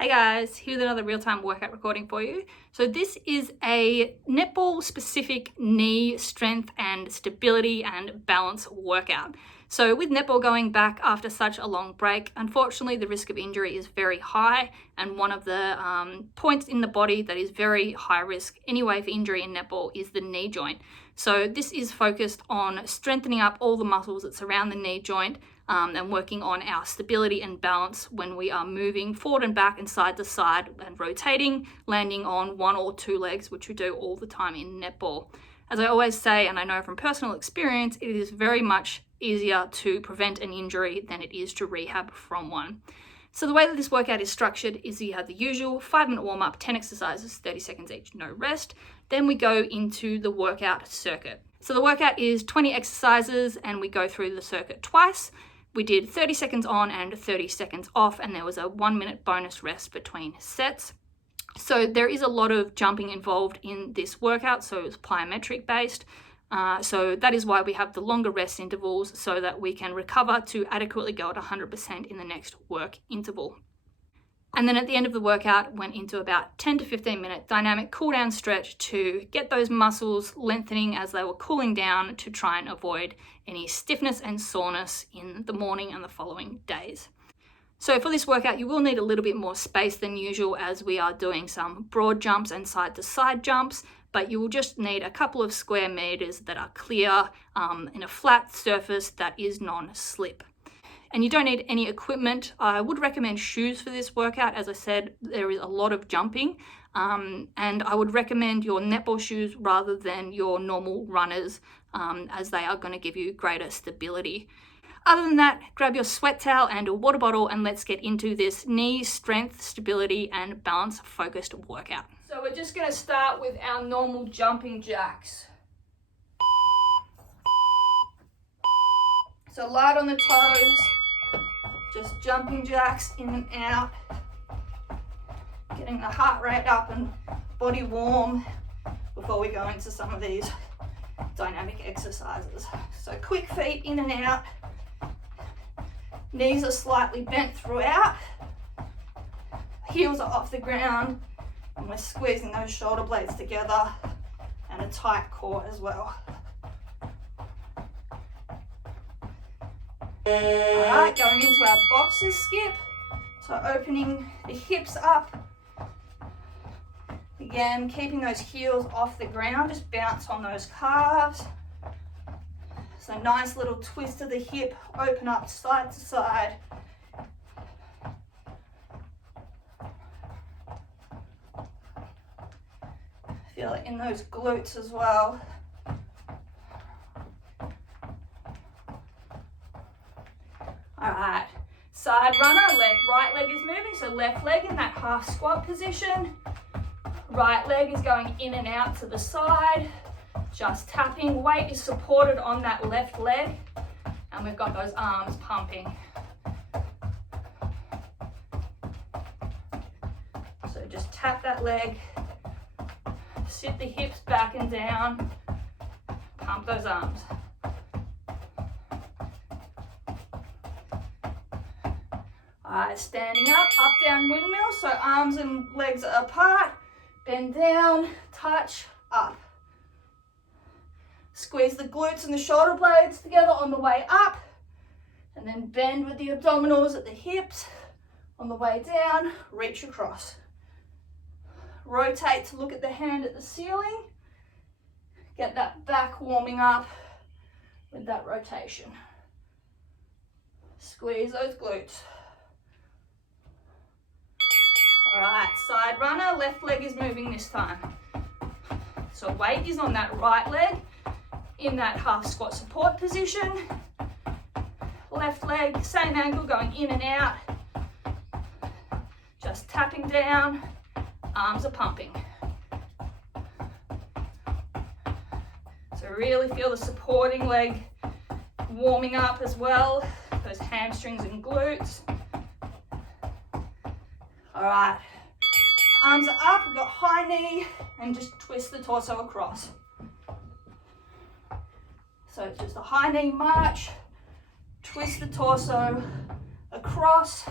Hey guys, here's another real-time workout recording for you. So this is a netball specific knee strength and stability and balance workout. So with netball going back after such a long break, unfortunately the risk of injury is very high, and one of the points in the body that is very high risk anyway for injury in netball is the knee joint. So this is focused on strengthening up all the muscles that surround the knee joint and working on our stability and balance when we are moving forward and back and side to side and rotating, landing on one or two legs, which we do all the time in netball. As I always say, and I know from personal experience, it is very much easier to prevent an injury than it is to rehab from one. So the way that this workout is structured is you have the usual 5-minute warm-up, 10 exercises, 30 seconds each, no rest. Then we go into the workout circuit. So the workout is 20 exercises and we go through the circuit twice. We did 30 seconds on and 30 seconds off, and there was a 1-minute bonus rest between sets. So there is a lot of jumping involved in this workout, so it's plyometric based. So that is why we have the longer rest intervals, so that we can recover to adequately go at 100% in the next work interval. And then at the end of the workout, went into about 10 to 15 minute dynamic cool down stretch to get those muscles lengthening as they were cooling down, to try and avoid any stiffness and soreness in the morning and the following days. So for this workout, you will need a little bit more space than usual, as we are doing some broad jumps and side to side jumps, but you will just need a couple of square meters that are clear in a flat surface that is non-slip. And you don't need any equipment. I would recommend shoes for this workout. As I said, there is a lot of jumping, and I would recommend your netball shoes rather than your normal runners, as they are going to give you greater stability. Other than that, grab your sweat towel and a water bottle and let's get into this knee strength, stability and balance focused workout. So we're just going to start with our normal jumping jacks. So light on the toes, just jumping jacks in and out, getting the heart rate up and body warm before we go into some of these dynamic exercises. So quick feet in and out, knees are slightly bent throughout, heels are off the ground, and we're squeezing those shoulder blades together and a tight core as well. Alright, going into our boxer skip. So opening the hips up. Again, keeping those heels off the ground, just bounce on those calves. So nice little twist of the hip, open up side to side. Feel it in those glutes as well. Alright, side runner, right leg is moving, so left leg in that half squat position. Right leg is going in and out to the side, just tapping. Weight is supported on that left leg, and we've got those arms pumping. So just tap that leg, sit the hips back and down, pump those arms. Standing up, down windmill, so arms and legs are apart, bend down, touch, up. Squeeze the glutes and the shoulder blades together on the way up, and then bend with the abdominals at the hips. On the way down, reach across. Rotate to look at the hand at the ceiling. Get that back warming up with that rotation. Squeeze those glutes. Alright, side runner, left leg is moving this time. So weight is on that right leg in that half squat support position. Left leg, same angle, going in and out. Just tapping down, arms are pumping. So really feel the supporting leg warming up as well, those hamstrings and glutes. All right, arms are up, we've got high knee, and just twist the torso across. So it's just a high knee march, twist the torso across,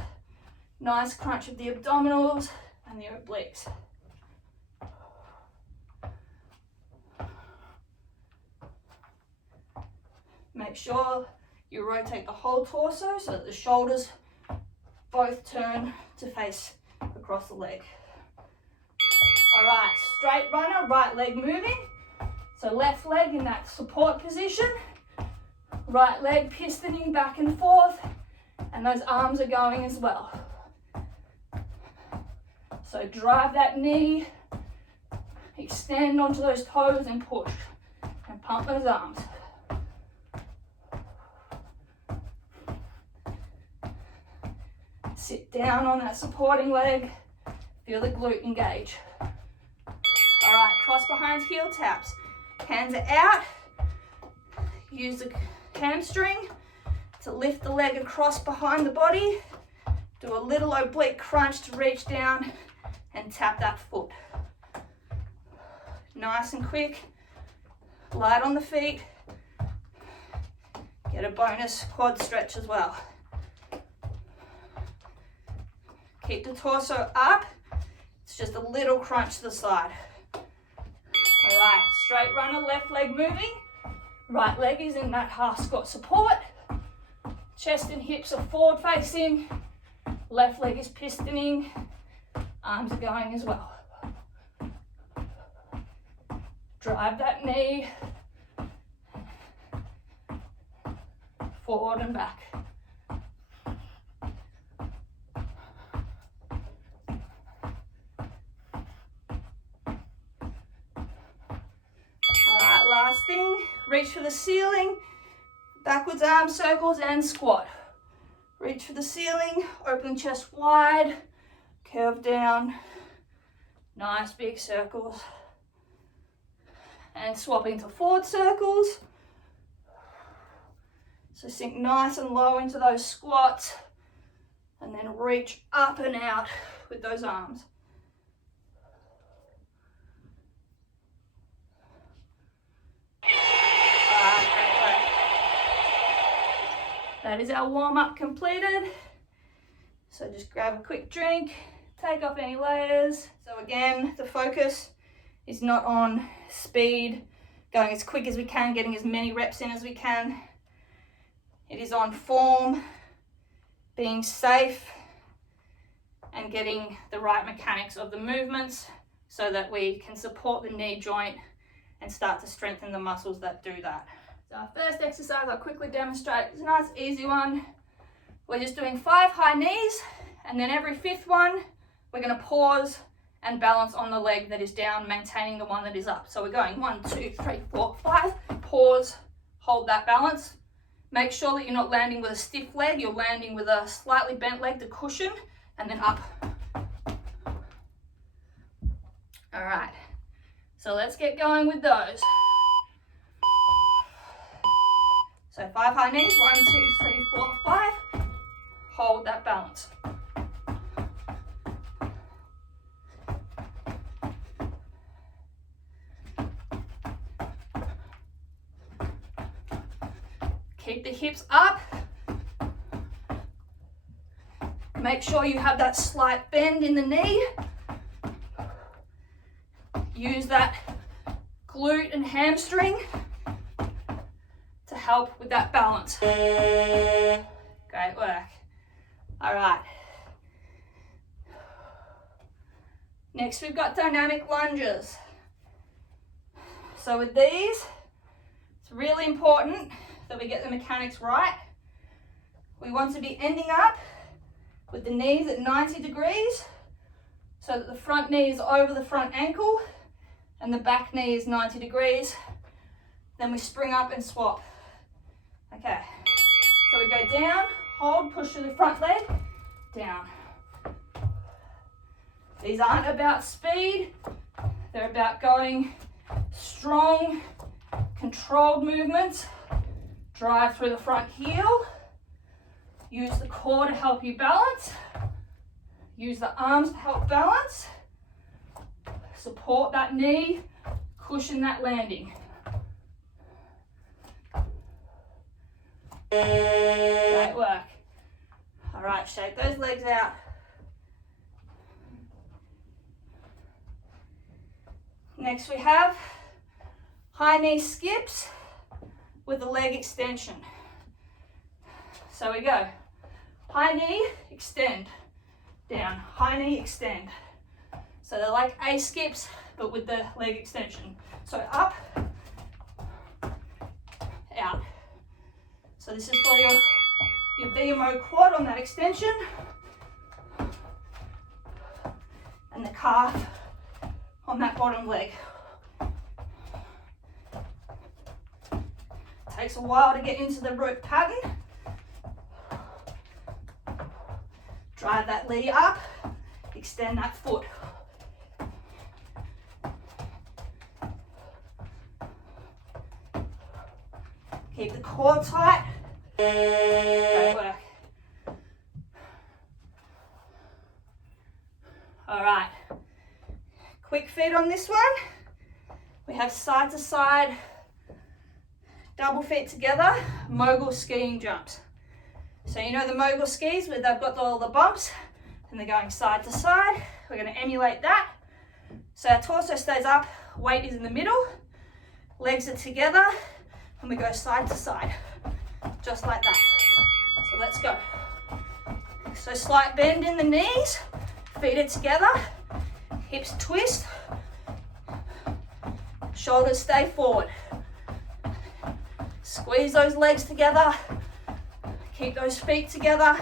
Nice crunch of the abdominals and the obliques. Make sure you rotate the whole torso so that the shoulders both turn to face across the leg. All right, straight runner, right leg moving. So left leg in that support position, right leg pistoning back and forth, and those arms are going as well. So drive that knee, extend onto those toes and push, and pump those arms. Sit down on that supporting leg, feel the glute engage. All right, cross behind heel taps. Hands are out. Use the hamstring to lift the leg across behind the body. Do a little oblique crunch to reach down and tap that foot. Nice and quick. Light on the feet. Get a bonus quad stretch as well. Keep the torso up. It's just a little crunch to the side. All right, straight runner, left leg moving. Right leg is in that half squat support. Chest and hips are forward facing. Left leg is pistoning. Arms are going as well. Drive that knee forward and back. Last thing, reach for the ceiling, backwards arm circles and squat. Reach for the ceiling, open chest wide, curve down, nice big circles. And swapping to forward circles. So sink nice and low into those squats and then reach up and out with those arms. That is our warm-up completed. So just grab a quick drink, take off any layers. So again, the focus is not on speed, going as quick as we can, getting as many reps in as we can. It is on form, being safe, and getting the right mechanics of the movements so that we can support the knee joint and start to strengthen the muscles that do that. So our first exercise I'll quickly demonstrate. It's a nice easy one. We're just doing 5 high knees, and then every 5th one we're going to pause and balance on the leg that is down, maintaining the one that is up. So we're going 1, 2, 3, 4, 5, pause, hold that balance. Make sure that you're not landing with a stiff leg, you're landing with a slightly bent leg to cushion, and then up. All right, so let's get going with those. So 5 high knees, 1, 2, 3, 4, 5. Hold that balance. Keep the hips up. Make sure you have that slight bend in the knee. Use that glute and hamstring to help with that balance. Great work. All right. Next, we've got dynamic lunges. So with these, it's really important that we get the mechanics right. We want to be ending up with the knees at 90 degrees so that the front knee is over the front ankle and the back knee is 90 degrees. Then we spring up and swap. Okay, so we go down, hold, push to the front leg, down. These aren't about speed, they're about going strong, controlled movements. Drive through the front heel. Use the core to help you balance. Use the arms to help balance. Support that knee, cushion that landing. Great work. All right, shake those legs out. Next we have high knee skips with a leg extension. So we go high knee, extend, down, high knee, extend. So they're like A skips, but with the leg extension. So up, out. So this is for your VMO quad on that extension, and the calf on that bottom leg. Takes a while to get into the rope pattern. Drive that knee up, extend that foot. Keep the core tight. Great work. All right, quick feet on this one. We have side to side, double feet together, mogul skiing jumps. So you know the mogul skis where they've got all the bumps and they're going side to side. We're going to emulate that. So our torso stays up, weight is in the middle, legs are together, and we go side to side, just like that. So let's go. So slight bend in the knees, feet are together, hips twist, shoulders stay forward. Squeeze those legs together, keep those feet together,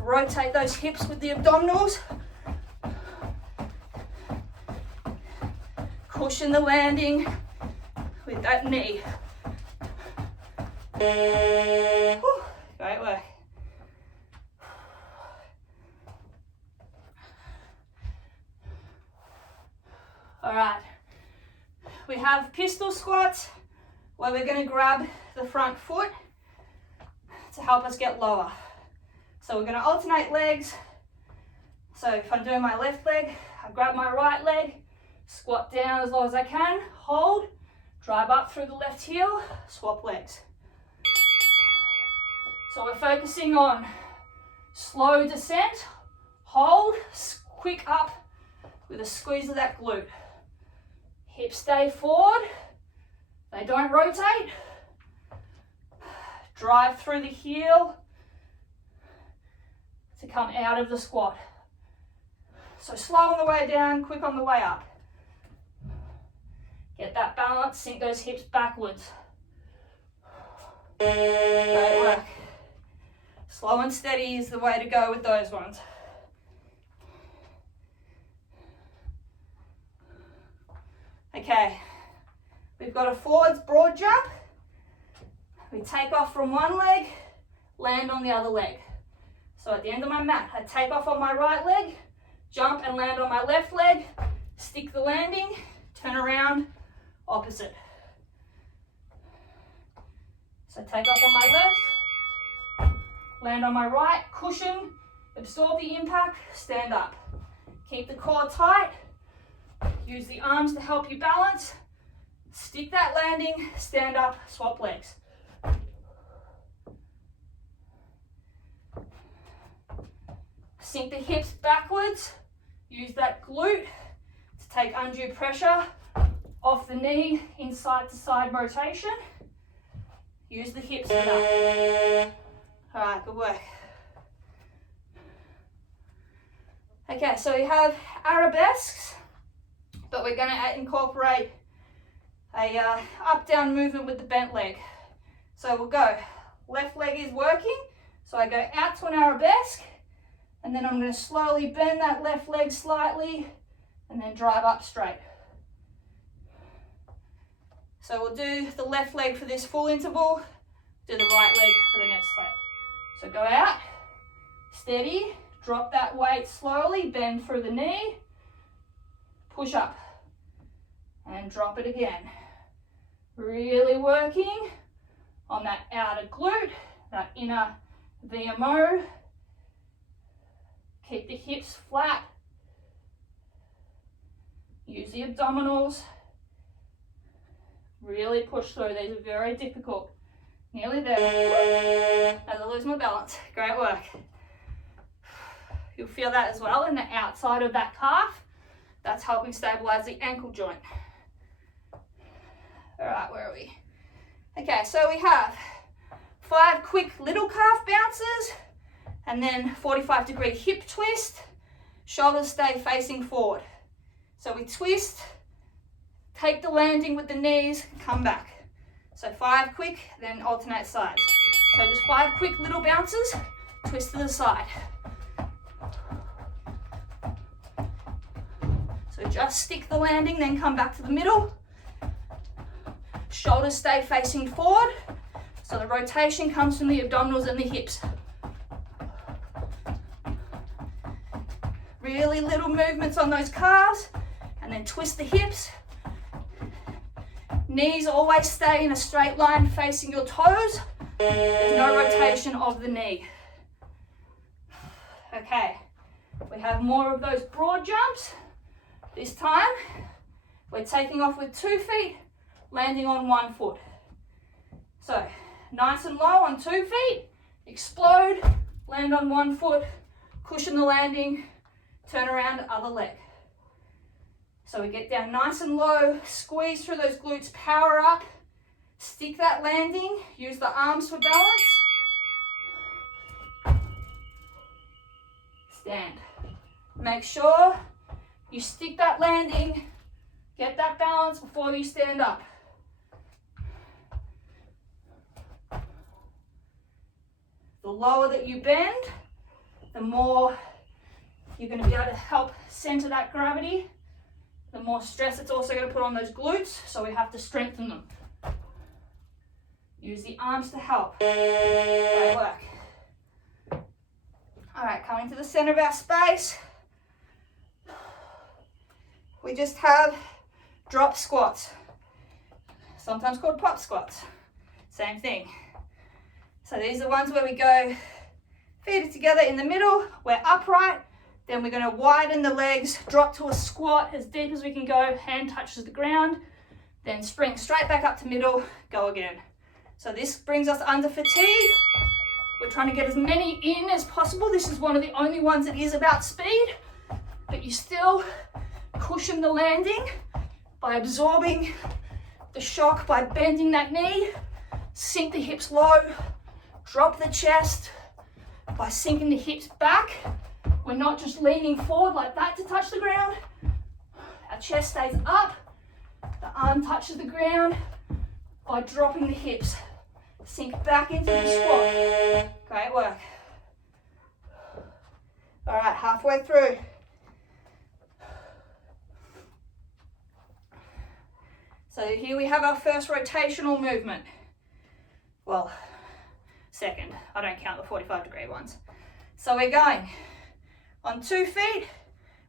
rotate those hips with the abdominals, cushion the landing with that knee. Whew, great work. All right, we have pistol squats where we're going to grab the front foot to help us get lower. So we're going to alternate legs. So if I'm doing my left leg, I grab my right leg, squat down as low as I can, hold, drive up through the left heel, swap legs. So we're focusing on slow descent, hold, quick up with a squeeze of that glute. Hips stay forward, they don't rotate. Drive through the heel to come out of the squat. So slow on the way down, quick on the way up. Get that balance, sink those hips backwards. Great work. Slow and steady is the way to go with those ones. Okay, we've got a forwards broad jump. We take off from one leg, land on the other leg. So at the end of my mat, I take off on my right leg, jump and land on my left leg, stick the landing, turn around, opposite. So take off on my left, land on my right, cushion, absorb the impact, stand up. Keep the core tight, use the arms to help you balance, stick that landing, stand up, swap legs. Sink the hips backwards, use that glute to take undue pressure off the knee in side to side rotation. Use the hips for that. All right, good work. Okay, so we have arabesques, but we're going to incorporate a up-down movement with the bent leg. So we'll go, left leg is working, so I go out to an arabesque, and then I'm going to slowly bend that left leg slightly, and then drive up straight. So we'll do the left leg for this full interval, do the right leg for the next leg. So go out, steady, drop that weight slowly, bend through the knee, push up, and drop it again. Really working on that outer glute, that inner VMO. Keep the hips flat. Use the abdominals. Really push through. These are very difficult. Nearly there. As I lose my balance. Great work. You'll feel that as well in the outside of that calf. That's helping stabilize the ankle joint. All right, where are we? Okay, so we have 5 quick little calf bounces and then 45-degree hip twist. Shoulders stay facing forward. So we twist, take the landing with the knees, come back. So 5 quick, then alternate sides. So just 5 quick little bounces, twist to the side. So just stick the landing, then come back to the middle. Shoulders stay facing forward. So the rotation comes from the abdominals and the hips. Really little movements on those calves, and then twist the hips. Knees always stay in a straight line facing your toes. There's no rotation of the knee. Okay, we have more of those broad jumps. This time, we're taking off with 2 feet, landing on 1 foot. So, nice and low on 2 feet, explode, land on 1 foot, cushion the landing, turn around, other leg. So we get down nice and low, squeeze through those glutes, power up, stick that landing, use the arms for balance. Stand. Make sure you stick that landing, get that balance before you stand up. The lower that you bend, the more you're going to be able to help center that gravity. The more stress it's also going to put on those glutes, so we have to strengthen them. Use the arms to help. Great work. All right, coming to the center of our space. We just have drop squats, sometimes called pop squats. Same thing. So these are the ones where we go feet are together in the middle, we're upright, then we're going to widen the legs, drop to a squat as deep as we can go, hand touches the ground, then spring straight back up to middle, go again. So this brings us under fatigue. We're trying to get as many in as possible. This is one of the only ones that is about speed, but you still cushion the landing by absorbing the shock by bending that knee, sink the hips low, drop the chest by sinking the hips back. We're not just leaning forward like that to touch the ground. Our chest stays up, the arm touches the ground by dropping the hips. Sink back into the squat. Great work. All right, halfway through. So here we have our first rotational movement. Well, second. I don't count the 45-degree ones. So we're going on 2 feet.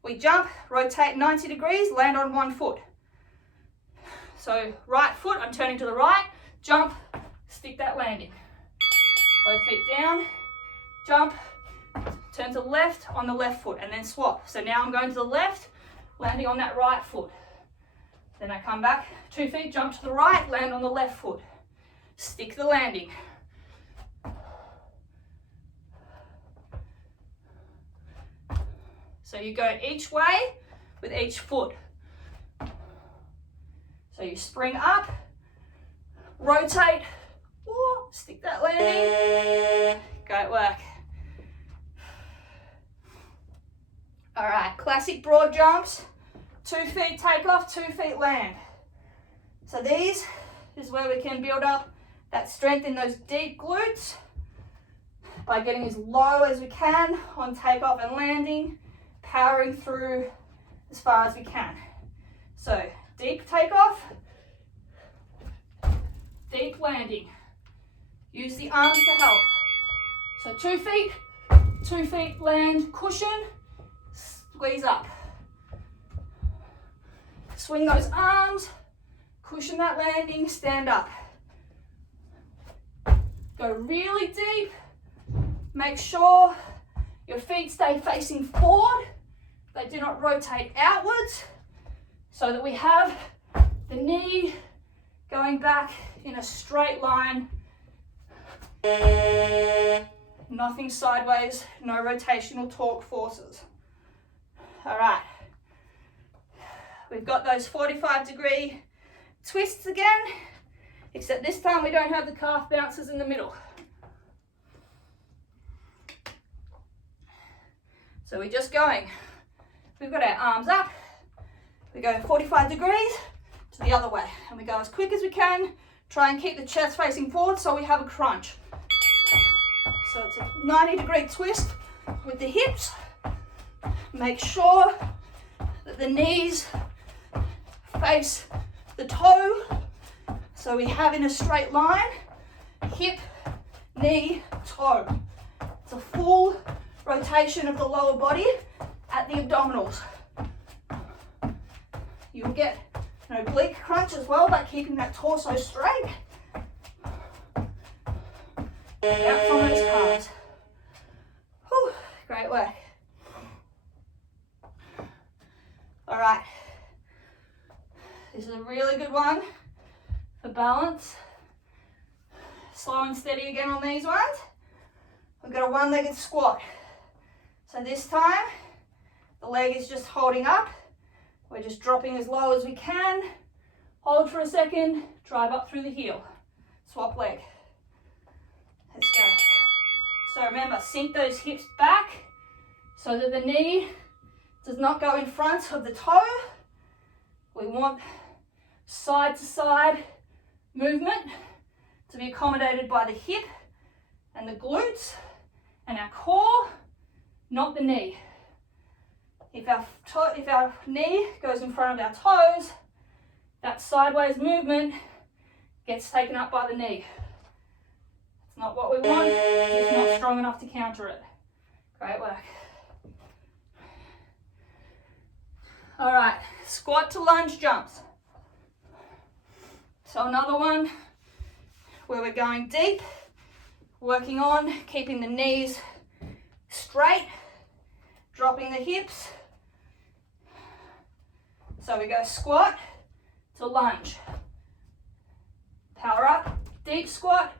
We jump, rotate 90 degrees, land on 1 foot. So right foot, I'm turning to the right, jump, stick that landing. Both feet down, jump, turn to left on the left foot, and then swap. So now I'm going to the left, landing on that right foot. Then I come back, 2 feet, jump to the right, land on the left foot. Stick the landing. So you go each way with each foot. So you spring up, rotate, stick that landing. Great work. All right, classic broad jumps. 2 feet take off, 2 feet land. So this is where we can build up that strength in those deep glutes by getting as low as we can on takeoff and landing, powering through as far as we can. So deep takeoff, deep landing. Use the arms to help. So 2 feet land, cushion, squeeze up. Swing those arms, cushion that landing, stand up. Go really deep. Make sure your feet stay facing forward. They do not rotate outwards, so that we have the knee going back in a straight line. Nothing sideways, no rotational torque forces. All right. We've got those 45-degree twists again, except this time we don't have the calf bounces in the middle. So we're just going. We've got our arms up. We go 45 degrees to the other way. And we go as quick as we can. Try and keep the chest facing forward so we have a crunch. So it's a 90-degree twist with the hips. Make sure that the knees face the toe. So we have in a straight line, hip, knee, toe. It's a full rotation of the lower body at the abdominals. You'll get an oblique crunch as well by keeping that torso straight. Out from those calves. Whew, great work. All right. This is a really good one for balance. Slow and steady again on these ones. We've got a one-legged squat. So this time, the leg is just holding up. We're just dropping as low as we can. Hold for a second, drive up through the heel. Swap leg. Let's go. So remember, sink those hips back so that the knee does not go in front of the toe. We want side to side movement to be accommodated by the hip and the glutes and our core, not the knee. If our knee goes in front of our toes, that sideways movement gets taken up by the knee. It's not what we want. It's not strong enough to counter it. Great work. All right, squat to lunge jumps. So another one where we're going deep, working on keeping the knees straight, dropping the hips. So we go squat to lunge. Power up, deep squat,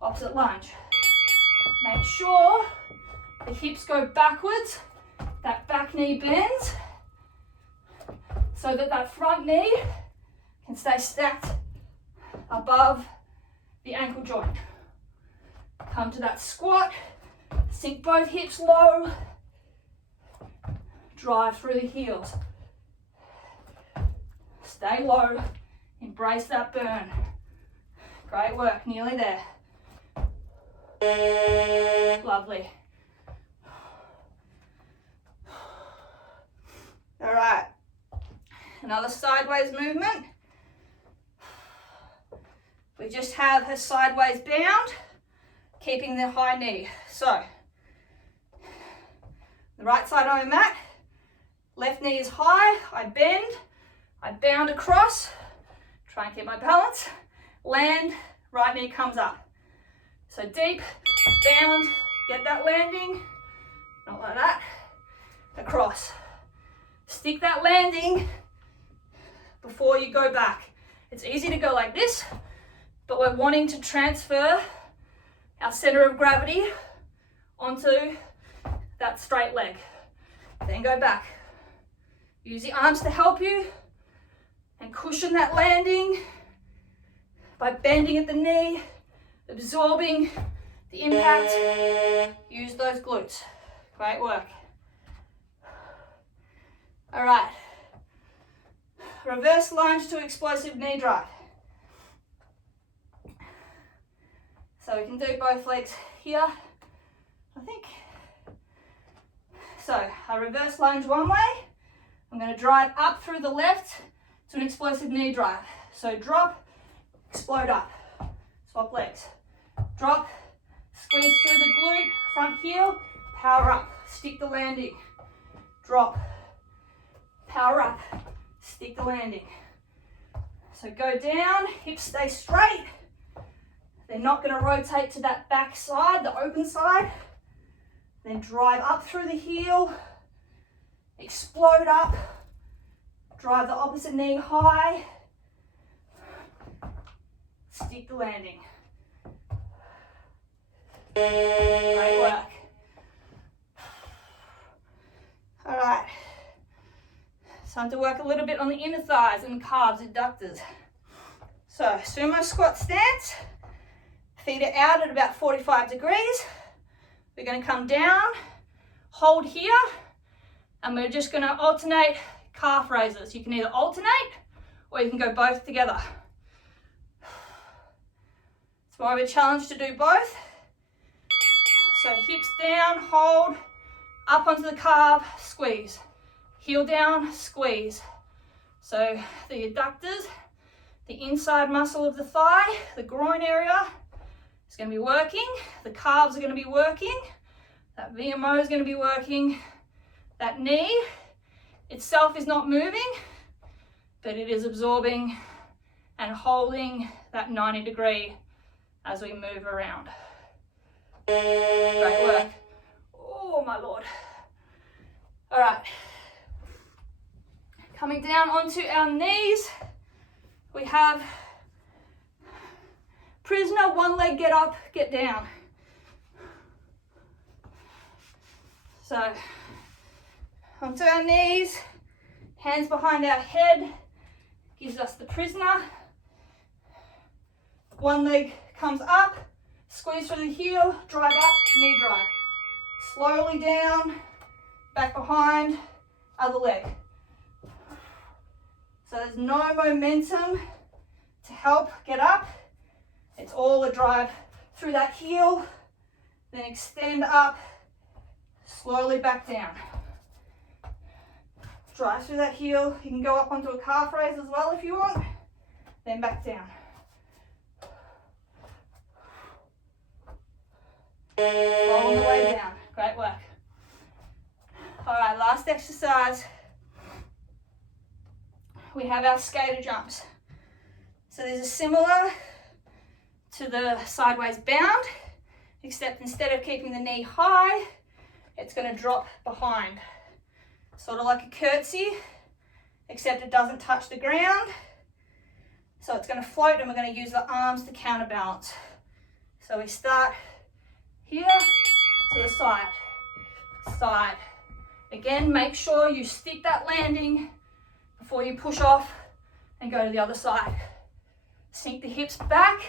opposite lunge. Make sure the hips go backwards, that back knee bends, so that that front knee can stay stacked above the ankle joint. Come to that squat, sink both hips low, drive through the heels. Stay low, embrace that burn. Great work, nearly there. Lovely. All right, another sideways movement. We just have a sideways bound, keeping the high knee. So, the right side on the mat, left knee is high, I bend, I bound across, try and keep my balance, land, right knee comes up. So deep, bound, get that landing, not like that, across. Stick that landing before you go back. It's easy to go like this, but we're wanting to transfer our center of gravity onto that straight leg. Then go back. Use the arms to help you and cushion that landing by bending at the knee, absorbing the impact. Use those glutes. Great work. All right. Reverse lunge to explosive knee drive. So we can do both legs here, I think. So I reverse lunge one way. I'm going to drive up through the left to an explosive knee drive. So drop, explode up. Swap legs. Drop, squeeze through the glute, front heel, power up, stick the landing. Drop, power up, stick the landing. So go down, hips stay straight. They're not going to rotate to that back side, the open side. Then drive up through the heel, explode up, drive the opposite knee high, stick the landing. Great work. All right. Time to work a little bit on the inner thighs and calves, adductors. So sumo squat stance, feet are out at about 45 degrees. We're going to come down, hold here, and we're just going to alternate calf raises. You can either alternate or you can go both together. It's more of a challenge to do both. So hips down, hold, up onto the calf, squeeze. Heel down, squeeze. So the adductors, the inside muscle of the thigh, the groin area is going to be working. The calves are going to be working. That VMO is going to be working. That knee itself is not moving, but it is absorbing and holding that 90 degree as we move around. Great work. Oh my Lord. All right. Coming down onto our knees, we have prisoner, one leg, get up, get down. So onto our knees, hands behind our head, gives us the prisoner. One leg comes up, squeeze through the heel, drive up, knee drive. Slowly down, back behind, other leg. So there's no momentum to help get up. It's all a drive through that heel, then extend up, slowly back down. Drive through that heel. You can go up onto a calf raise as well if you want, then back down. Roll on the way down. Great work. All right, last exercise. We have our skater jumps. So these are similar to the sideways bound, except instead of keeping the knee high, it's going to drop behind. Sort of like a curtsy, except it doesn't touch the ground. So it's going to float and we're going to use the arms to counterbalance. So we start here to the side, side. Again, make sure you stick that landing before you push off and go to the other side. Sink the hips back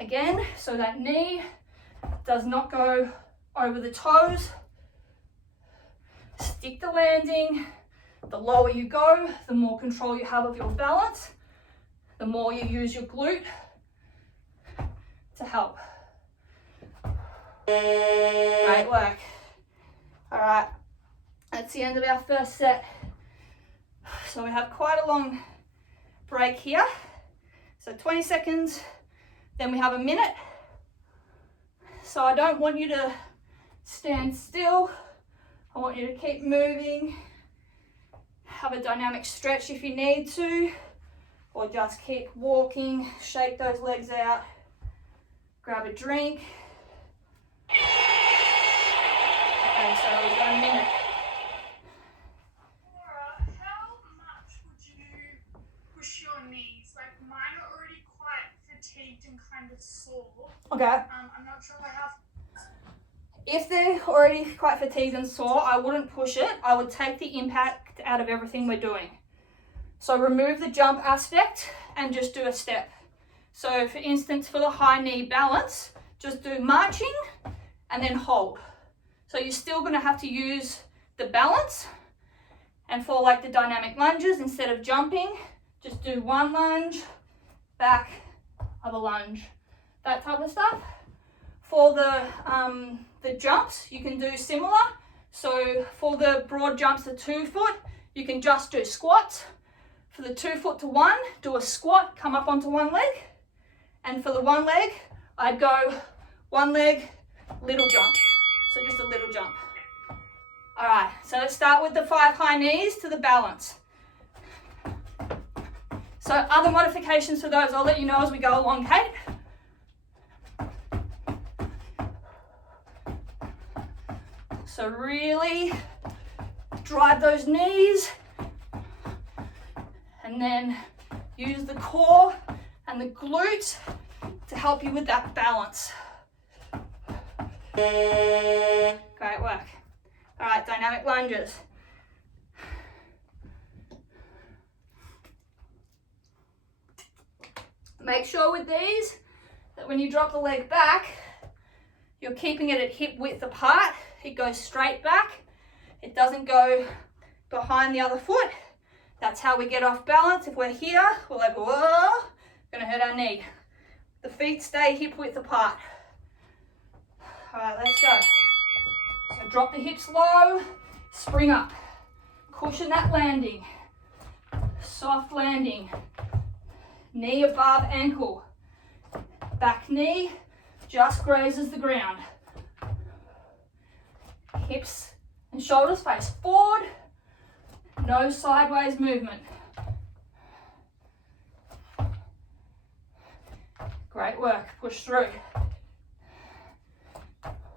again so that knee does not go over the toes. Stick the landing. The lower you go, the more control you have of your balance, the more you use your glute to help. Great work. All right, that's the end of our first set. So we have quite a long break here. So 20 seconds, then we have a minute. So I don't want you to stand still. I want you to keep moving. Have a dynamic stretch if you need to, or just keep walking, shake those legs out, grab a drink. Okay, so we've got a minute. How much would you push your knees? Like mine are already quite fatigued and kind of sore. Okay. I'm not sure how. If they're already quite fatigued and sore, I wouldn't push it. I would take the impact out of everything we're doing. So remove the jump aspect and just do a step. So for instance, for the high knee balance, just do marching and then hold. So you're still going to have to use the balance. And for like the dynamic lunges, instead of jumping, just do one lunge, back, other lunge, that type of stuff. For the jumps, you can do similar. So for the broad jumps to 2 foot, you can just do squats. For the 2 foot to 1, do a squat, come up onto one leg. And for the one leg, I'd go one leg, little jump. So just a little jump. All right, so let's start with the 5 high knees to the balance. So other modifications for those, I'll let you know as we go along, Kate. So really drive those knees and then use the core and the glutes to help you with that balance. Great work. All right, dynamic lunges. Make sure with these that when you drop the leg back, you're keeping it at hip width apart. It goes straight back. It doesn't go behind the other foot. That's how we get off balance. If we're here, we're like, whoa, gonna hurt our knee. The feet stay hip width apart. All right, let's go. So drop the hips low, spring up. Cushion that landing. Soft landing. Knee above ankle. Back knee just grazes the ground. Hips and shoulders face forward. No sideways movement. Great work. Push through.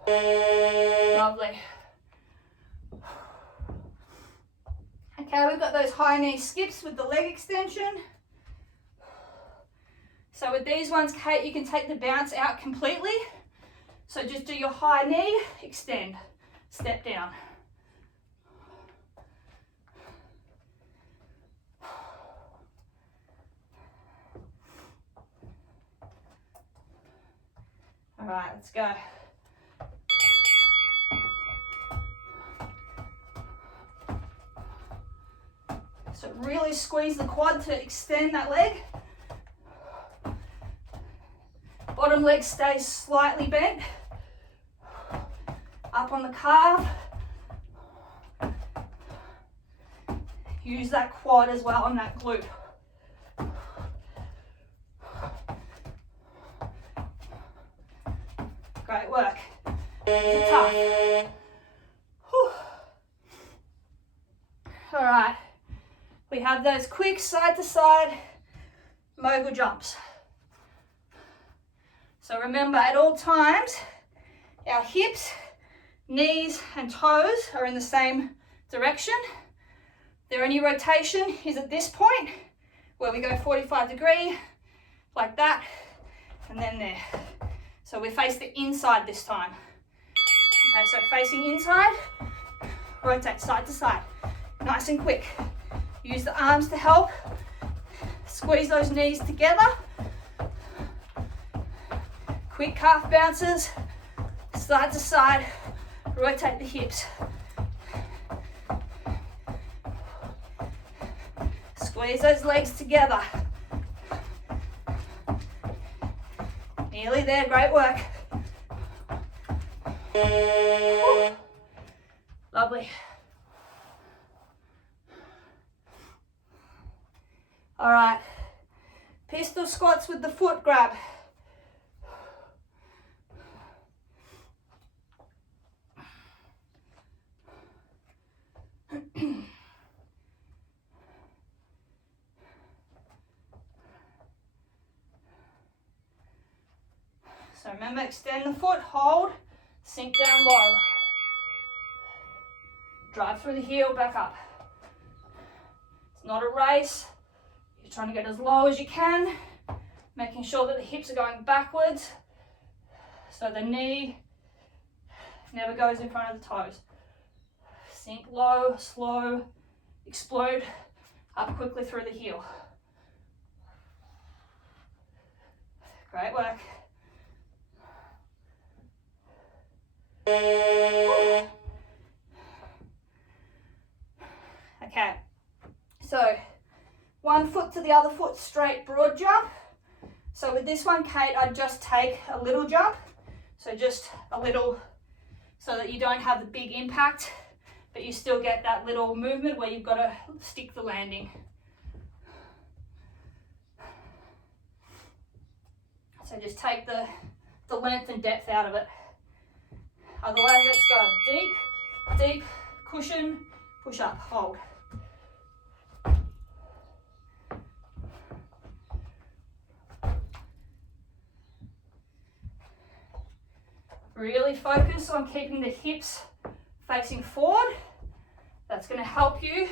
Lovely. Okay, we've got those high knee skips with the leg extension. So with these ones, Kate, you can take the bounce out completely. So just do your high knee, extend, step down. All right, let's go. So really squeeze the quad to extend that leg. Bottom leg stays slightly bent. Up on the calf. Use that quad as well on that glute. Great work. It's tough. Whew. All right. We have those quick side to side mogul jumps. So remember, at all times, our hips, knees, and toes are in the same direction. The only rotation is at this point, where we go 45 degree, like that, and then there. So we face the inside this time. Okay, so facing inside, rotate side to side, nice and quick. Use the arms to help. Squeeze those knees together. Quick calf bounces, side to side, rotate the hips. Squeeze those legs together. Nearly there, great work. Woo. Lovely. All right, pistol squats with the foot grab. So remember, extend the foot, hold, sink down low. Drive through the heel, back up. It's not a race. You're trying to get as low as you can, making sure that the hips are going backwards so the knee never goes in front of the toes. Sink low, slow, explode up quickly through the heel. Great work. Okay, so one foot to the other foot, straight broad jump. So with this one, Kate, I'd just take a little jump. So just a little, so that you don't have the big impact, but you still get that little movement where you've got to stick the landing. So just take the length and depth out of it. Otherwise, let's go deep, deep, cushion, push up, hold. Really focus on keeping the hips facing forward. That's going to help you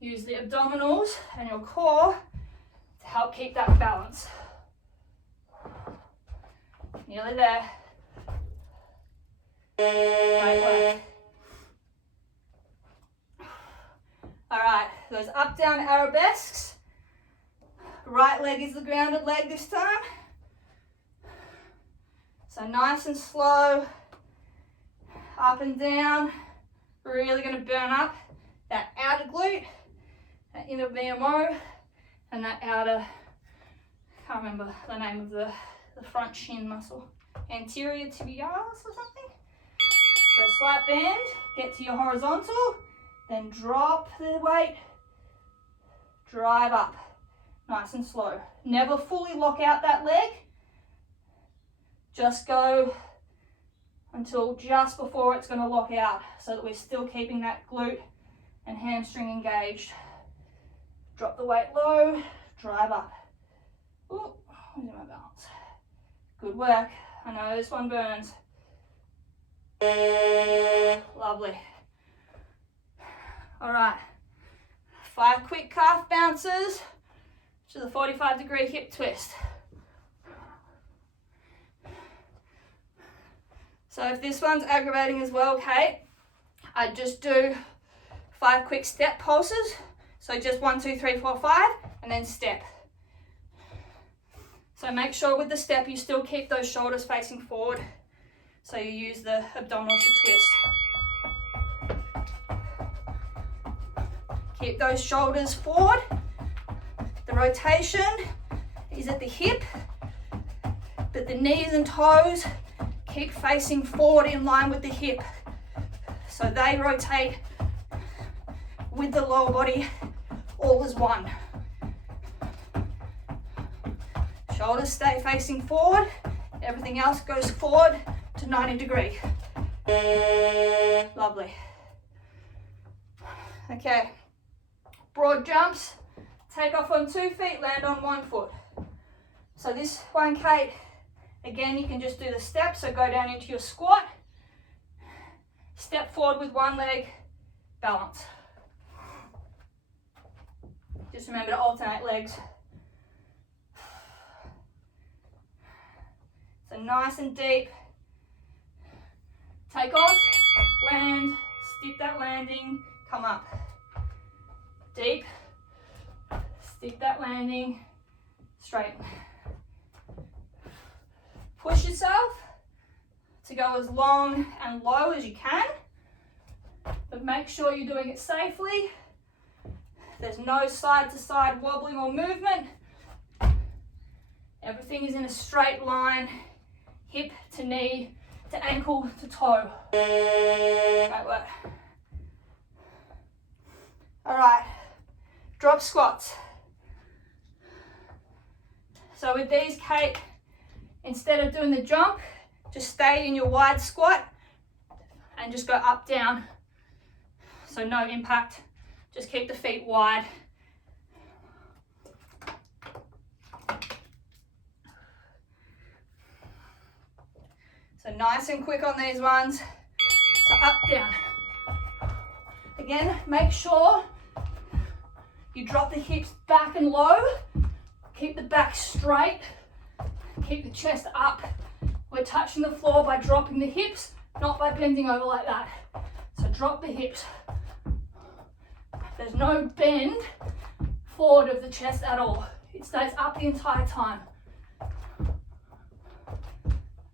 use the abdominals and your core to help keep that balance. Nearly there. Great work. All right, those up-down arabesques. Right leg is the grounded leg this time. So nice and slow, up and down. Really going to burn up that outer glute, that inner VMO, and that outer, can't remember the name of the front shin muscle, anterior tibialis or something. So slight bend, get to your horizontal, then drop the weight, drive up, nice and slow. Never fully lock out that leg, just go until just before it's going to lock out so that we're still keeping that glute and hamstring engaged. Drop the weight low, drive up. Ooh, losing my balance. Good work. I know this one burns. Lovely. All right, 5 quick calf bounces to the 45-degree hip twist. So if this one's aggravating as well, Kate, I'd just do 5 quick step pulses. So just 1, 2, 3, 4, 5, and then step. So make sure with the step you still keep those shoulders facing forward. So you use the abdominals to twist. Keep those shoulders forward. The rotation is at the hip, but the knees and toes keep facing forward in line with the hip. So they rotate with the lower body, all as one. Shoulders stay facing forward, everything else goes forward to 90 degree. Lovely. Okay, broad jumps, take off on 2 feet, land on 1 foot. So this one, Kate, again, you can just do the step, so go down into your squat, step forward with 1 leg, balance. Just remember to alternate legs. So nice and deep. Take off, land, stick that landing, come up. Deep, stick that landing, straighten. Push yourself to go as long and low as you can, but make sure you're doing it safely. There's no side to side wobbling or movement. Everything is in a straight line, hip to knee to ankle to toe. Great work. All right, drop squats. So with these, Kate, instead of doing the jump, just stay in your wide squat and just go up, down. So no impact, just keep the feet wide. So nice and quick on these ones. So up, down. Again, make sure you drop the hips back and low. Keep the back straight. Keep the chest up. We're touching the floor by dropping the hips, not by bending over like that. So drop the hips. There's no bend forward of the chest at all. It stays up the entire time.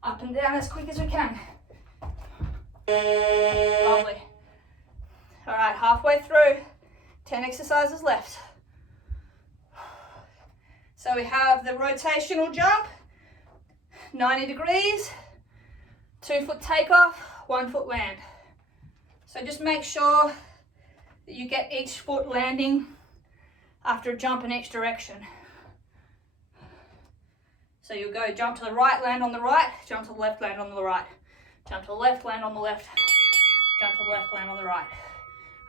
Up and down as quick as we can. Lovely. All right, halfway through, 10 exercises left. So we have the rotational jump, 90 degrees, 2 foot takeoff, 1 foot land. So just make sure that you get each foot landing after a jump in each direction. So you'll go jump to the right, land on the right, jump to the left, land on the right, jump to the left, land on the left, jump to the left, land on the right.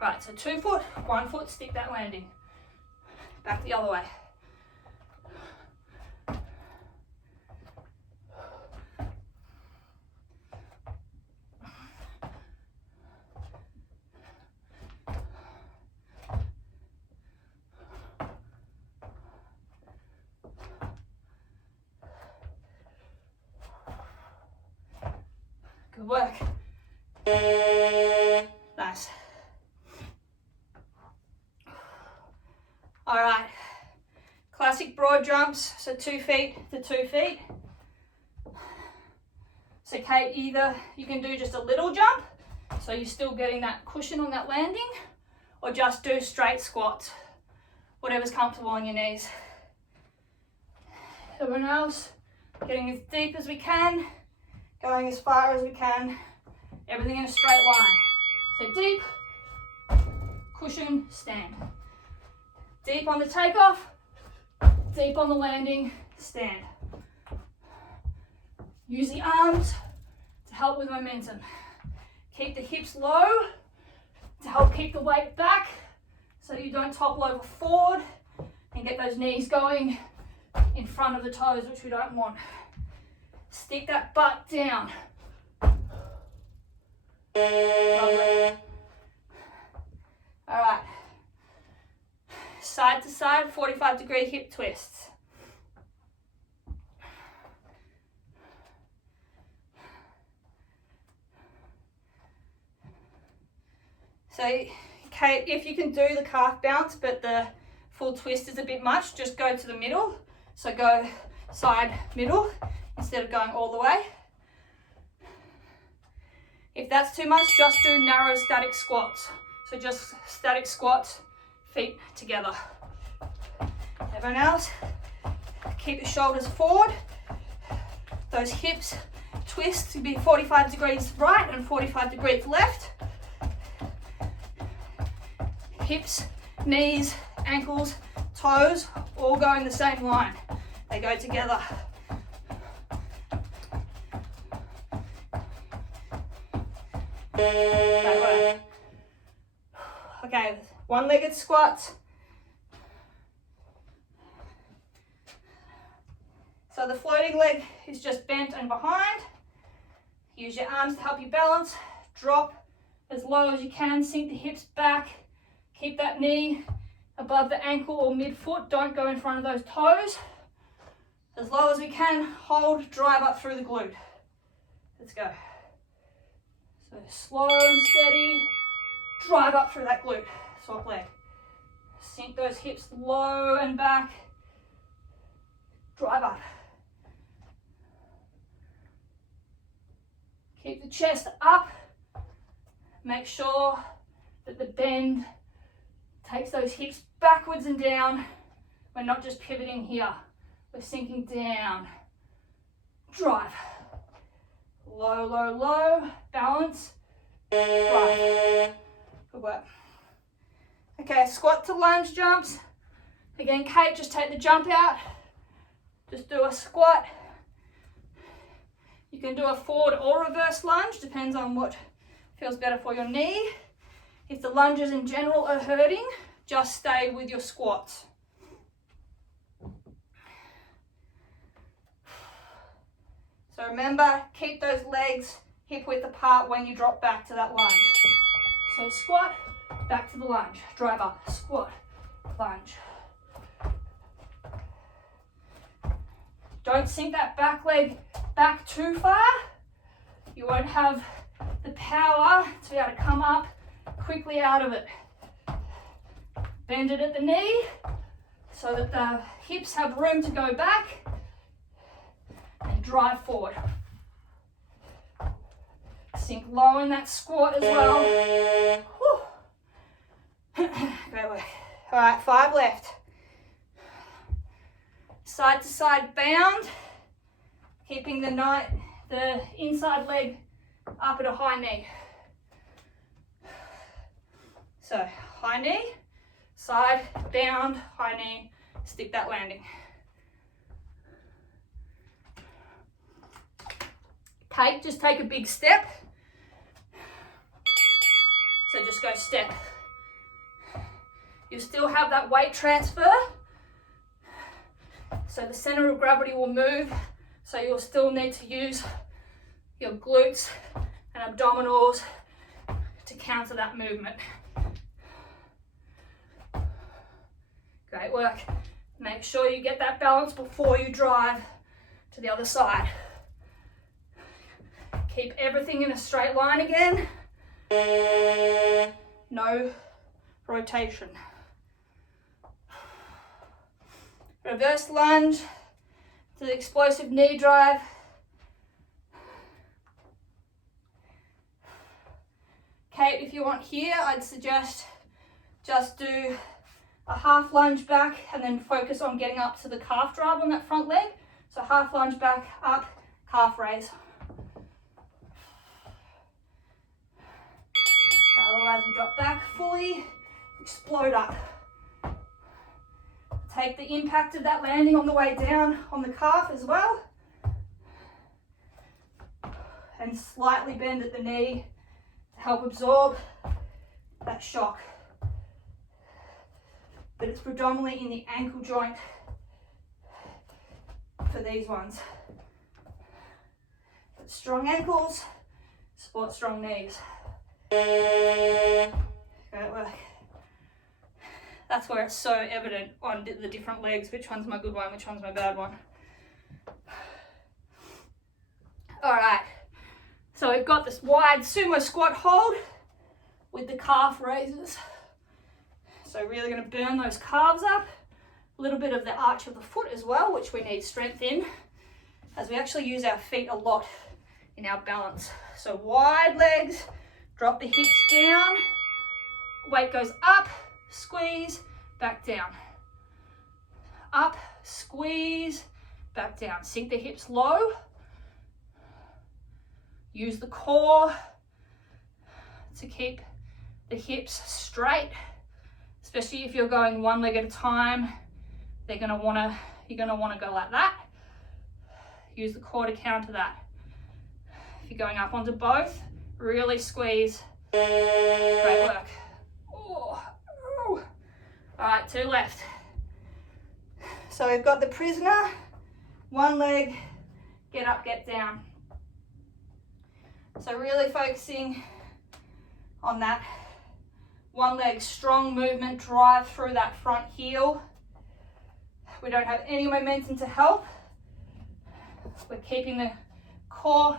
Right, so 2 foot, 1 foot, stick that landing. Back the other way. Good work. Nice. All right, class classic broad jumps, so 2 feet to 2 feet. So Kate, either you can do just a little jump, so you're still getting that cushion on that landing, or just do straight squats, whatever's comfortable on your knees. Everyone else, getting as deep as we can, going as far as we can, everything in a straight line. So deep, cushion, stand. Deep on the takeoff, deep on the landing, stand. Use the arms to help with momentum. Keep the hips low to help keep the weight back so you don't topple over forward and get those knees going in front of the toes, which we don't want. Stick that butt down. Lovely. All right. Side to side, 45-degree hip twists. So, Kate, if you can do the calf bounce, but the full twist is a bit much, just go to the middle. So go side, middle, instead of going all the way. If that's too much, just do narrow static squats. So just static squats, feet together. Everyone else, keep the shoulders forward. Those hips twist to be 45 degrees right and 45 degrees left. Hips, knees, ankles, toes, all go in the same line. They go together. Great work. Okay, one-legged squats. So the floating leg is just bent and behind. Use your arms to help you balance. Drop as low as you can, sink the hips back. Keep that knee above the ankle or mid-foot. Don't go in front of those toes. As low as we can, hold, drive up through the glute. Let's go. So slow and steady, drive up through that glute, swap leg. Sink those hips low and back, drive up. Keep the chest up. Make sure that the bend takes those hips backwards and down. We're not just pivoting here. We're sinking down. Drive. Low, low, low. Balance. Drive. Good work. Okay, squat to lunge jumps. Again, Kate, just take the jump out. Just do a squat. You can do a forward or reverse lunge, depends on what feels better for your knee. If the lunges in general are hurting, just stay with your squats. So remember, keep those legs hip width apart when you drop back to that lunge. So squat, back to the lunge. Drive up, squat, lunge. Don't sink that back leg back too far. You won't have the power to be able to come up quickly out of it. Bend it at the knee so that the hips have room to go back and drive forward. Sink low in that squat as well. Great work. All right, 5 left. Side to side bound, keeping the inside leg up at a high knee. So high knee, side, bound, high knee, stick that landing. Kate, just take a big step. So just go step. You still have that weight transfer. So the center of gravity will move. So you'll still need to use your glutes and abdominals to counter that movement. Great work. Make sure you get that balance before you drive to the other side. Keep everything in a straight line again. No rotation. Reverse lunge to the explosive knee drive. Kate, if you want here, I'd suggest just do a half lunge back and then focus on getting up to the calf drive on that front leg. So half lunge back, up, calf raise. Otherwise you drop back fully, explode up. Take the impact of that landing on the way down on the calf as well. And slightly bend at the knee to help absorb that shock. But it's predominantly in the ankle joint for these ones. But strong ankles, support strong knees. Great work. That's where it's so evident on the different legs, which one's my good one, which one's my bad one. All right, so we've got this wide sumo squat hold with the calf raises. So really going to burn those calves up, a little bit of the arch of the foot as well, which we need strength in, as we actually use our feet a lot in our balance. So wide legs, drop the hips down, weight goes up, squeeze, back down. Up, squeeze, back down. Sink the hips low. Use the core to keep the hips straight, especially if you're going one leg at a time. You're gonna wanna go like that. Use the core to counter that. If you're going up onto both, really squeeze. Great work. Oh. All right, 2 left. So we've got the prisoner, one leg, get up, get down. So really focusing on that one leg, strong movement, drive through that front heel. We don't have any momentum to help. We're keeping the core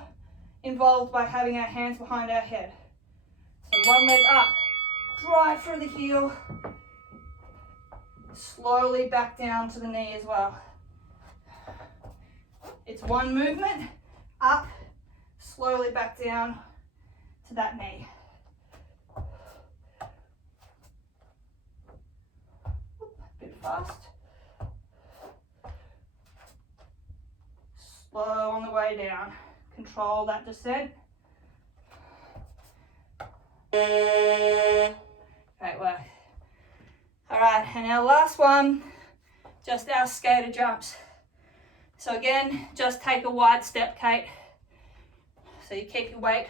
involved by having our hands behind our head. So one leg up, drive through the heel, slowly back down to the knee as well. It's one movement, up, slowly back down to that knee. Bit fast. Slow on the way down. Control that descent. Great work. All right, and our last one, just our skater jumps. So again, just take a wide step, Kate. So you keep your weight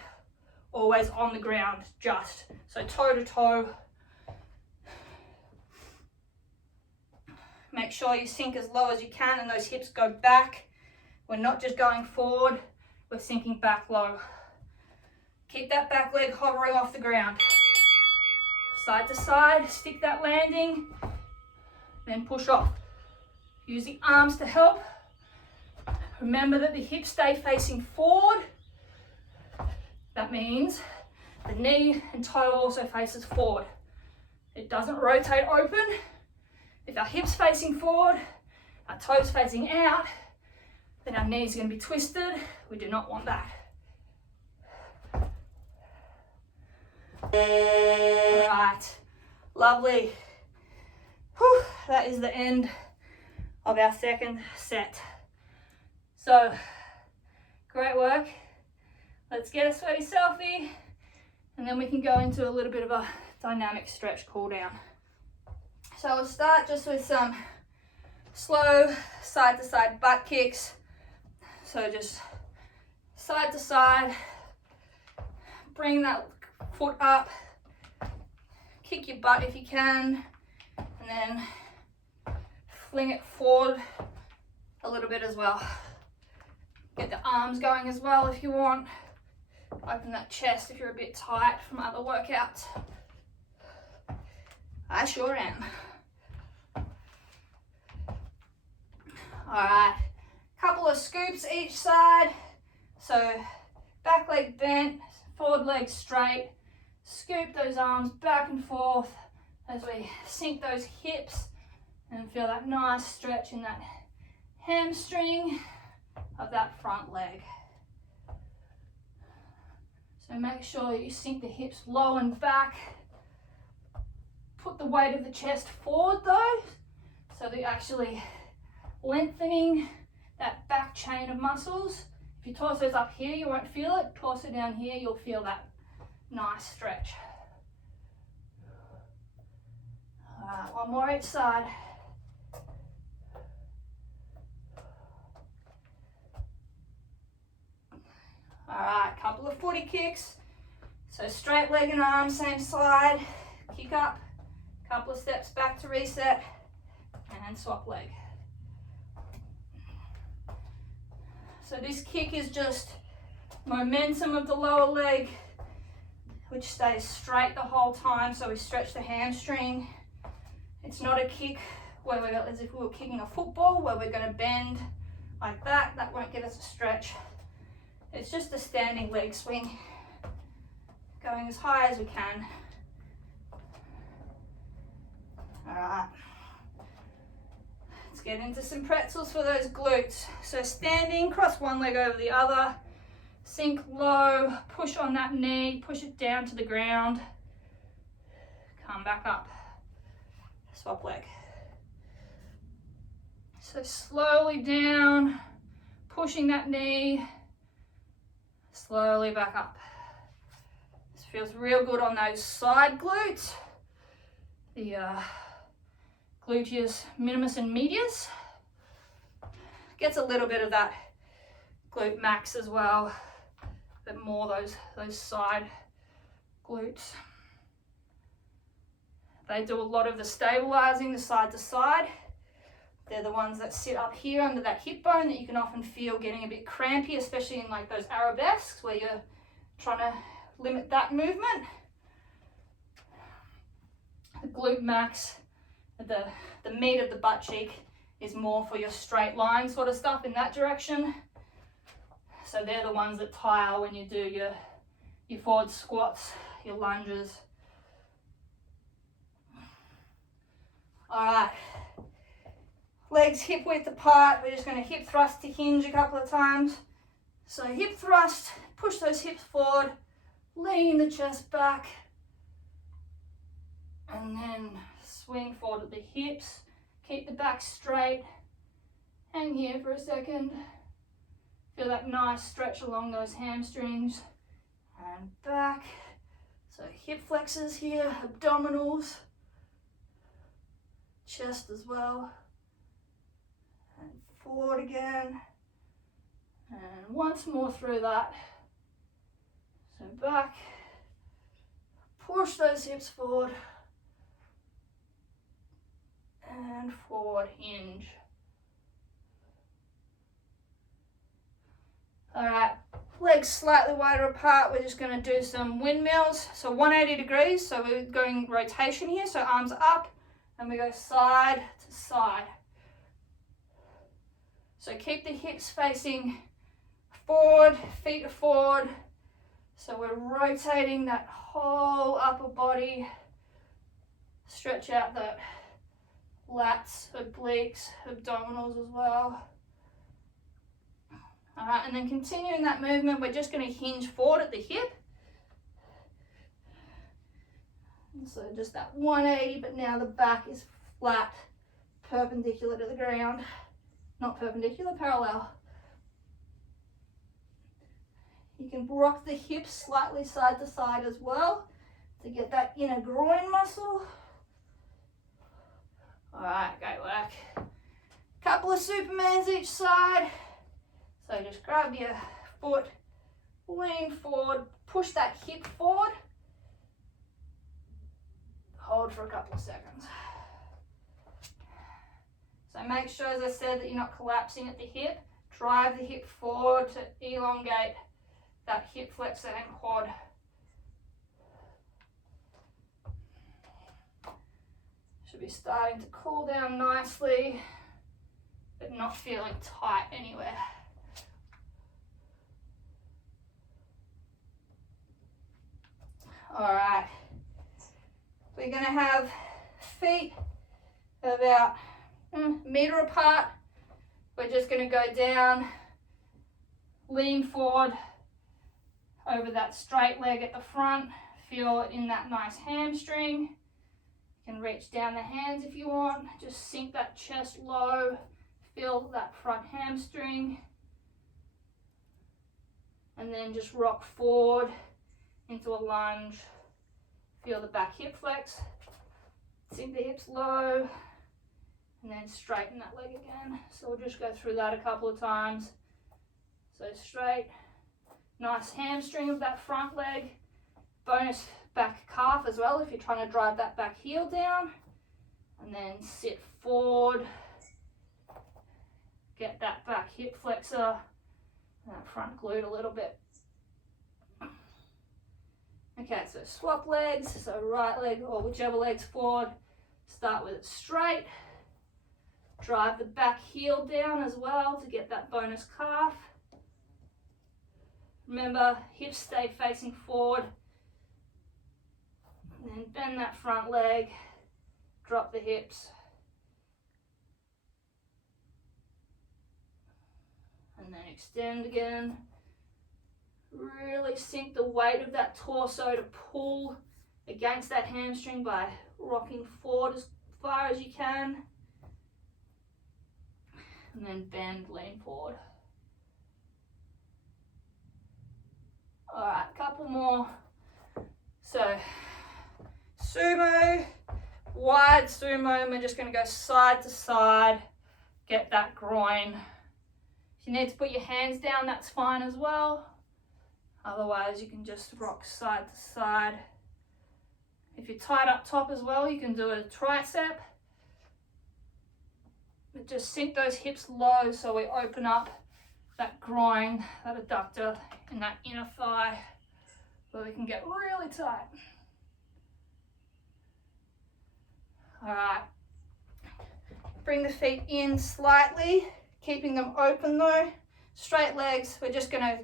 always on the ground, just. So toe to toe. Make sure you sink as low as you can and those hips go back. We're not just going forward, we're sinking back low. Keep that back leg hovering off the ground. Side to side, stick that landing, then push off. Use the arms to help. Remember that the hips stay facing forward. That means the knee and toe also faces forward. It doesn't rotate open. If our hips facing forward, our toes facing out, then our knees are going to be twisted. We do not want that. All right, lovely. Whew, that is the end of our second set. So, great work. Let's get a sweaty selfie, and then we can go into a little bit of a dynamic stretch cool down. So we'll start just with some slow side to side butt kicks. So just side to side, bring that foot up, kick your butt if you can, and then fling it forward a little bit as well. Get the arms going as well if you want. Open that chest if you're a bit tight from other workouts. I sure am. All right, couple of scoops each side. So back leg bent, forward leg straight. Scoop those arms back and forth as we sink those hips And feel that nice stretch in that hamstring of that front leg. So make sure you sink the hips low and back. Put the weight of the chest forward though, so that you're actually lengthening that back chain of muscles. If your torso's up here, you won't feel it. Torso down here, you'll feel that nice stretch. All right, one more each side. All right, couple of footy kicks. So straight leg and arm, same side. Kick up, couple of steps back to reset, and swap leg. So this kick is just momentum of the lower leg, which stays straight the whole time, so we stretch the hamstring. It's not a kick where we're, as if we were kicking a football, where we're going to bend like that. That won't get us a stretch. It's just a standing leg swing, going as high as we can. All right. Let's get into some pretzels for those glutes. So standing, cross one leg over the other, sink low, push on that knee, push it down to the ground, come back up, swap leg. So slowly down, pushing that knee, slowly back up. This feels real good on those side glutes, the gluteus minimus and medius. Gets a little bit of that glute max as well, but more those side glutes. They do a lot of the stabilizing, the side to side. They're the ones that sit up here under that hip bone that you can often feel getting a bit crampy, especially in like those arabesques where you're trying to limit that movement. The glute max, the meat of the butt cheek, is more for your straight line sort of stuff in that direction. So they're the ones that tire when you do your forward squats, your lunges. All right, legs hip width apart. We're just going to hip thrust to hinge a couple of times. So hip thrust, push those hips forward, lean the chest back, and then swing forward at the hips. Keep the back straight. Hang here for a second. Feel that nice stretch along those hamstrings and back. So hip flexors here, abdominals, chest as well. And forward again. And once more through that. So back. Push those hips forward. And forward hinge. All right, legs slightly wider apart. We're just going to do some windmills. So 180 degrees. So we're going rotation here. So arms up and we go side to side. So keep the hips facing forward, feet are forward. So we're rotating that whole upper body. Stretch out that lats, obliques, abdominals as well. All right, and then continuing that movement, we're just going to hinge forward at the hip. And so just that 180, but now the back is flat, perpendicular to the ground. Not perpendicular, parallel. You can rock the hips slightly side to side as well to get that inner groin muscle. All right, great work. Couple of Supermans each side. So just grab your foot, lean forward, push that hip forward. Hold for a couple of seconds. So make sure, as I said, that you're not collapsing at the hip. Drive the hip forward to elongate that hip flexor and quad. Should be starting to cool down nicely, but not feeling tight anywhere. All right, we're going to have feet about meter apart. We're just going to go down, lean forward over that straight leg at the front. Feel it in that nice hamstring. You can reach down the hands if you want. Just sink that chest low. Feel that front hamstring. And then just rock forward into a lunge. Feel the back hip flex. Sink the hips low. And then straighten that leg again. So we'll just go through that a couple of times. So straight. Nice hamstring of that front leg. Bonus back calf as well if you're trying to drive that back heel down. And then sit forward. Get that back hip flexor and that front glute a little bit. Okay, so swap legs. So right leg or whichever leg's forward. Start with it straight. Drive the back heel down as well to get that bonus calf. Remember, hips stay facing forward. And then bend that front leg. Drop the hips. And then extend again. Really sink the weight of that torso to pull against that hamstring by rocking forward as far as you can. And then bend, lean forward. All right, couple more. So, sumo, wide sumo, and we're just gonna go side to side, get that groin. If you need to put your hands down, that's fine as well. Otherwise, you can just rock side to side. If you're tight up top as well, you can do a tricep. But just sink those hips low so we open up that groin, that adductor, and that inner thigh where we can get really tight. All right. Bring the feet in slightly, keeping them open though. Straight legs, we're just gonna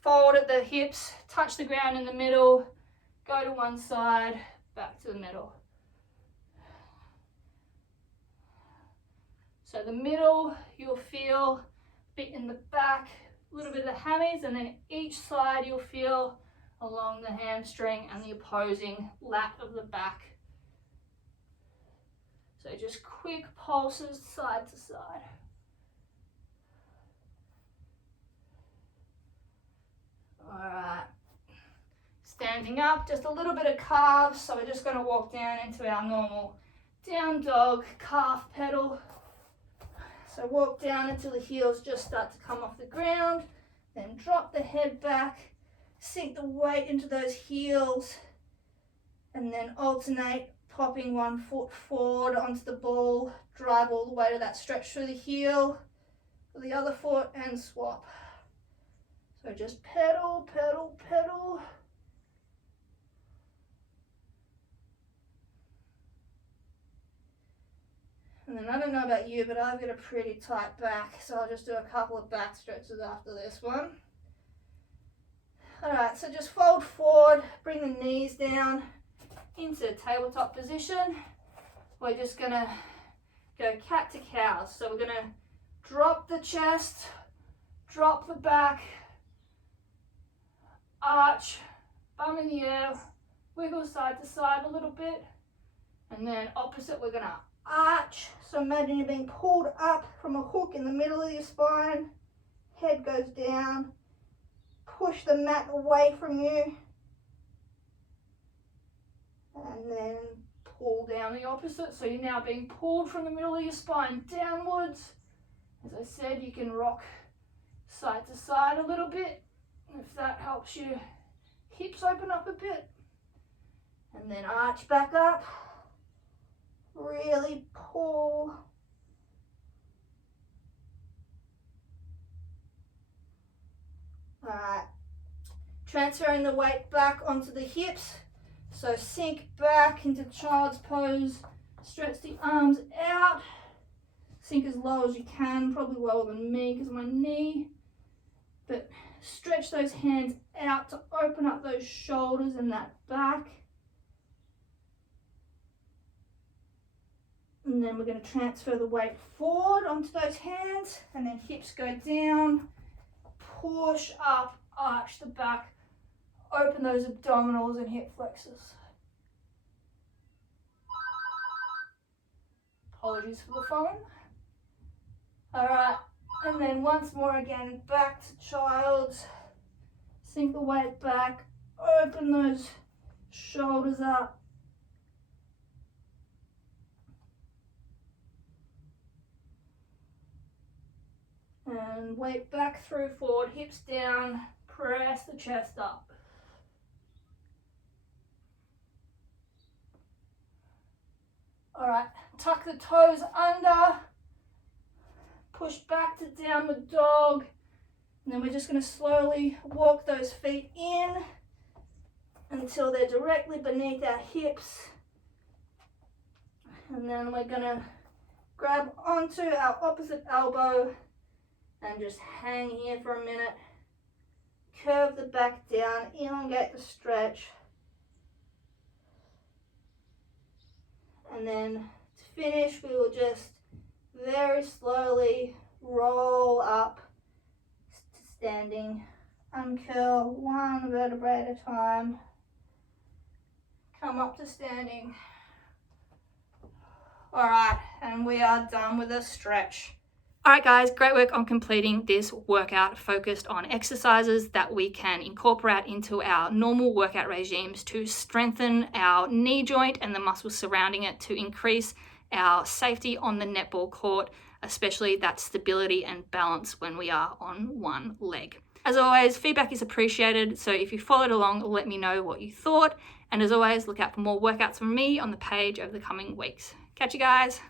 fold at the hips, touch the ground in the middle, go to one side, back to the middle. So the middle, you'll feel a bit in the back, a little bit of the hammies, and then each side you'll feel along the hamstring and the opposing lat of the back. So just quick pulses side to side. All right. Standing up, just a little bit of calves. So we're just going to walk down into our normal down dog calf pedal. So walk down until the heels just start to come off the ground. Then drop the head back. Sink the weight into those heels. And then alternate, popping one foot forward onto the ball. Drive all the way to that stretch through the heel. For the other foot and swap. So just pedal, pedal, pedal. And then I don't know about you, but I've got a pretty tight back, so I'll just do a couple of back stretches after this one. All right, so just fold forward, bring the knees down into tabletop position. We're just gonna go cat to cow. So we're gonna drop the chest, drop the back, arch, bum in the air, wiggle side to side a little bit, and then opposite we're gonna arch. So imagine you're being pulled up from a hook in the middle of your spine, head goes down, push the mat away from you, and then pull down the opposite. So you're now being pulled from the middle of your spine downwards. As I said, you can rock side to side a little bit if that helps your hips open up a bit. And then arch back up. Really pull. Alright. Transferring the weight back onto the hips. So sink back into child's pose. Stretch the arms out. Sink as low as you can, probably lower than me because of my knee. But stretch those hands out to open up those shoulders and that back. And And then we're going to transfer the weight forward onto those hands, and then hips go down, push up, arch the back, open those abdominals and hip flexors. Apologies for the phone. All right, and then once more again, back to child's. Sink the weight back, open those shoulders up. And weight back through forward, hips down, press the chest up. All right, tuck the toes under, push back to downward dog, and then we're just going to slowly walk those feet in until they're directly beneath our hips. And then we're going to grab onto our opposite elbow and just hang here for a minute. Curve the back down, elongate the stretch. And then to finish, we will just very slowly roll up to standing. Uncurl one vertebrae at a time. Come up to standing. All right, and we are done with the stretch. All right, guys, great work on completing this workout focused on exercises that we can incorporate into our normal workout regimes to strengthen our knee joint and the muscles surrounding it, to increase our safety on the netball court, especially that stability and balance when we are on one leg. As always, feedback is appreciated, so if you followed along, let me know what you thought. And as always, look out for more workouts from me on the page over the coming weeks. Catch you guys.